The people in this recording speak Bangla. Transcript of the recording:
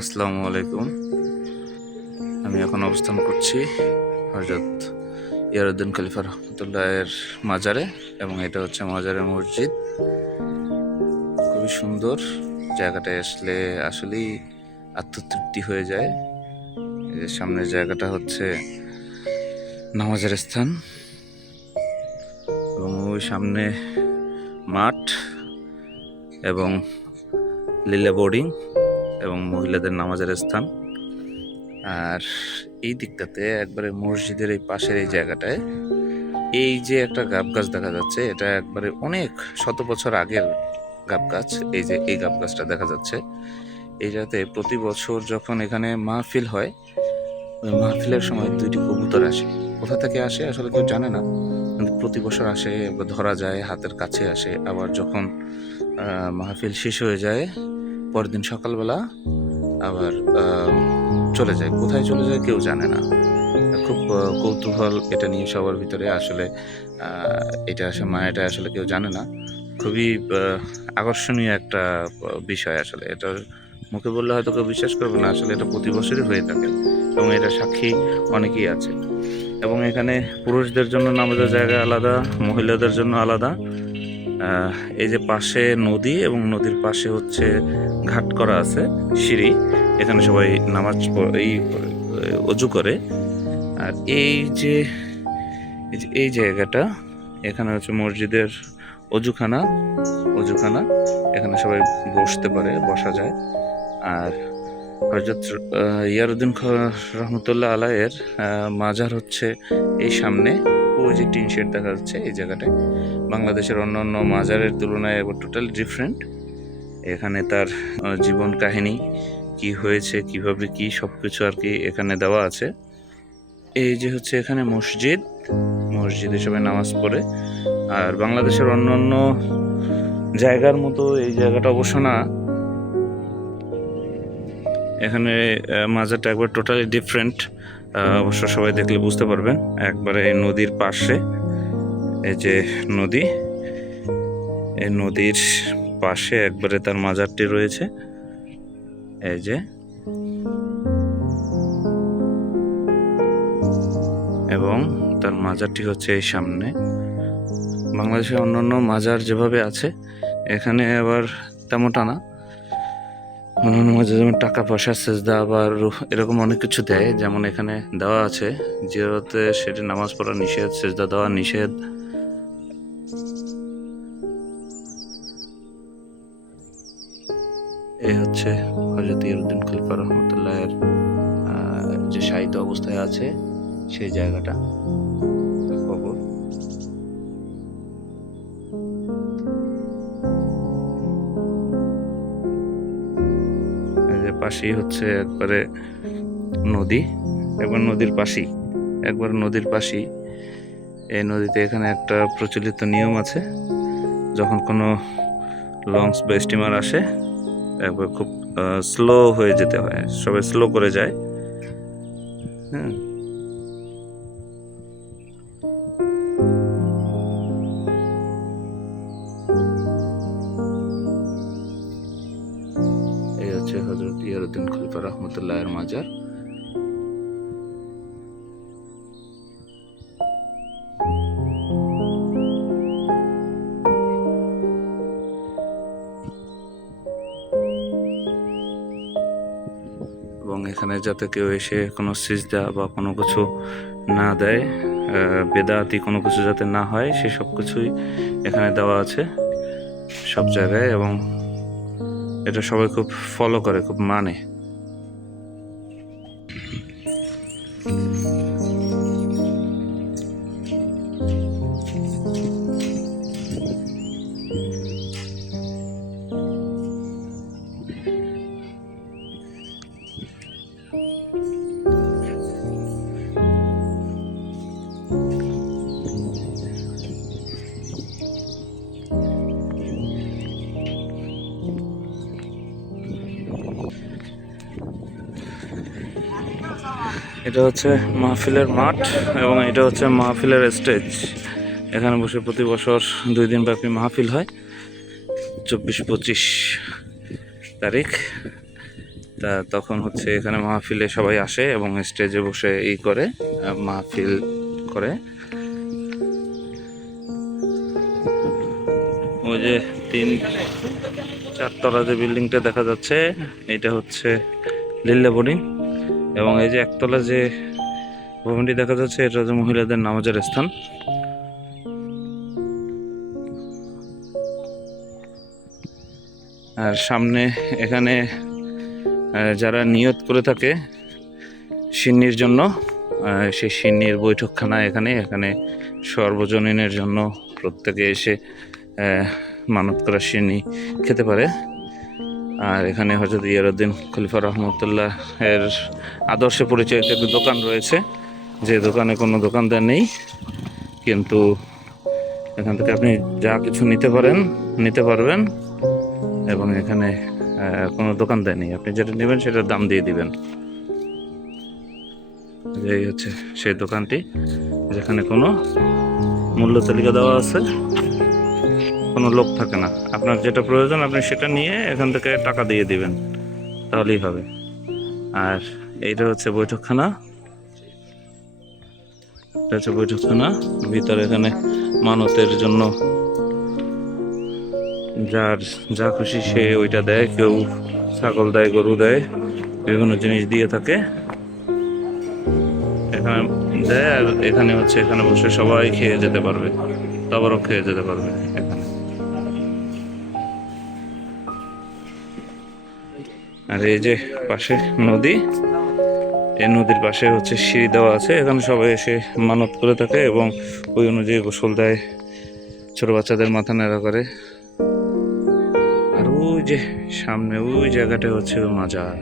আসসালামু আলাইকুম। আমি এখন অবস্থান করছি হযরত ইয়ারউদ্দিন খলিফা রহমতুল্লাহের মাজারে, এবং এটা হচ্ছে মাজারের মসজিদ। খুবই সুন্দর জায়গাটায় আসলে আসলেই আত্মতৃপ্তি হয়ে যায়। এই যে সামনের জায়গাটা হচ্ছে নামাজের স্থান, এবং ওই সামনে মাঠ এবং লীলা বোর্ডিং এবং মহিলাদের নামাজের স্থান। আর এই দিকটাতে একবারে মসজিদের এই পাশের এই জায়গাটায় এই যে একটা গাব গাছ দেখা যাচ্ছে, এটা একবারে অনেক শত বছর আগের গাব গাছ। এই যে এই গাব গাছটা দেখা যাচ্ছে, এই জায়গাতে প্রতি বছর যখন এখানে মাহফিল হয়, ওই মাহফিলের সময় দুইটি কবুতর আসে। কোথা থেকে আসে আসলে কেউ জানে না, কিন্তু প্রতি বছর আসে, ধরা যায়, হাতের কাছে আসে। আবার যখন মাহফিল শেষ হয়ে যায়, পরের দিন সকালবেলা আবার চলে যায়। কোথায় চলে যায় কেউ জানে না। খুব কৌতূহল এটা নিয়ে সবার ভিতরে। আসলে এটা আসলে কেউ জানে না। খুবই আকর্ষণীয় একটা বিষয়। আসলে এটা মুখে বললে হয়তো কেউ বিশ্বাস করবে না, আসলে এটা প্রতি বছরই হয়ে থাকে, এবং এটা সাক্ষী অনেকেই আছে। এবং এখানে পুরুষদের জন্য নামাজের জায়গা আলাদা, মহিলাদের জন্য আলাদা। এই যে পাশে নদী, এবং নদীর পাশে হচ্ছে ঘাট করা আছে, সিঁড়ি। এখানে সবাই নামাজ অজু করে। আর এই জায়গাটা, এখানে হচ্ছে মসজিদের অজুখানা। এখানে সবাই বসতে পারে, বসা যায়। আর হযরত ইয়ারউদ্দিন রহমতুল্লাহ আলাইয়ের মাজার হচ্ছে এই সামনে। ওই যে টিন শেড দেখা যাচ্ছে এই জায়গাটায়। বাংলাদেশের অন্যান্য মাজারের তুলনায় এবার টোটালি ডিফারেন্ট। এখানে তার জীবন কাহিনী, কি হয়েছে, কিভাবে কি সবকিছু আর কি এখানে দেওয়া আছে। এই যে হচ্ছে এখানে মসজিদে সবাই নামাজ পড়ে। আর বাংলাদেশের অন্যান্য জায়গার মতো এই জায়গাটা অবশ্য না, এখানে মাজারটা একবার টোটালি ডিফারেন্ট। অবশ্য সবাই দেখলে বুঝতে পারবেন। একবারে এই নদীর পাশে, এই যে নদী, এই নদীর পাশে একবারে তার মাজারটি রয়েছে। এই যে, এবং তার মাজারটি হচ্ছে এই সামনে। বাংলাদেশের অন্যান্য মাজার যেভাবে আছে, এখানে আবার তেমনটা না। অন্যান্য মাজার যেমন টাকা পয়সা, সেজদা, আবার এরকম অনেক কিছু দেয়, যেমন এখানে দেওয়া আছে জিয়ারতে সেটি নামাজ পড়া নিষেধ, সেজদা দেওয়া নিষেধ। এই হচ্ছে হযরত ইয়ারউদ্দিন খলিফা রহমতুল্লাহের যে শায়িত অবস্থায় আছে সেই জায়গাটা, কবর। এই যে পাশেই হচ্ছে একবারে নদী, একবার নদীর পাশেই। এই নদীতে এখানে একটা প্রচলিত নিয়ম আছে, যখন কোনো লঞ্চ বা স্টিমার আসে, একবার খুব স্লো হয়ে যেতে হয়, সবাই স্লো করে যায়। হ্যাঁ, এই হচ্ছে হযরত ইয়ারউদ্দিন খলিফা রহমতুল্লাহের মাজার। এবং এখানে যাতে কেউ এসে কোনো সিজদা বা কোনো কিছু না দেয়, বেদাতি কোনো কিছু যাতে না হয়, সে সব কিছুই এখানে দেওয়া আছে সব জায়গায়, এবং এটা সবাই খুব ফলো করে, খুব মানে। এটা হচ্ছে মাহফিলের মাঠ, এবং এটা হচ্ছে মাহফিলের স্টেজ। এখানে বসে প্রতি বছর 2 দিন ব্যাপী মাহফিল হয়, 24-25 তারিখ। তা তখন হচ্ছে এখানে মাহফিলে সবাই আসে এবং স্টেজে বসে করে মাহফিল করে। ওই যে 3-4 তলা যে বিল্ডিংটা দেখা যাচ্ছে এটা হচ্ছে লিল্লা বোর্ডিং, এবং এই যে একতলা যে ভবনটি দেখা যাচ্ছে এটা হচ্ছে মহিলাদের নামাজের স্থান। আর সামনে এখানে যারা নিয়ত করে থাকে সিন্নির জন্য, সেই সিন্নির বৈঠকখানা এখানে সর্বজনীনের জন্য প্রত্যেকে এসে মানত করা সিন্নি খেতে পারে। আর এখানে হযরত ইয়ারউদ্দিন খলিফা রহমতুল্লাহ এর আদর্শে পরিচালিত একটি দোকান রয়েছে, যে দোকানে কোনো দোকানদার নেই, কিন্তু এখান থেকে আপনি যা কিছু নিতে পারবেন এবং এখানে কোনো দোকানদার নেই, আপনি যেটা নেবেন সেটার দাম দিয়ে দিবেন। এই হচ্ছে সেই দোকানটি যেখানে কোনো মূল্য তালিকা দেওয়া আছে, কোনো লোক থাকে না, আপনার যেটা প্রয়োজন আপনি সেটা নিয়ে এখান থেকে টাকা দিয়ে দিবেন, তাহলেই হবে। আর এইটা হচ্ছে বৈঠকখানা, ভিতরে এখানে মানতের জন্য যার যা খুশি সে ওইটা দেয়, কেউ ছাগল দেয়, গরু দেয়, বিভিন্ন জিনিস দিয়ে থাকে এখানে দেয়। আর এখানে বসে সবাই খেয়ে যেতে পারবে, তাবারক খেয়ে যেতে পারবে এখানে। আর এই যে পাশে নদী, এই নদীর পাশে হচ্ছে সিঁড়ি দেওয়া আছে, এখানে সবাই এসে মানত করে থাকে এবং ওই অনুযায়ী গোসল দেয়, ছোট বাচ্চাদের মাথা নেড়া করে। আর ওই যে সামনে ওই জায়গাটা হচ্ছে মাজার।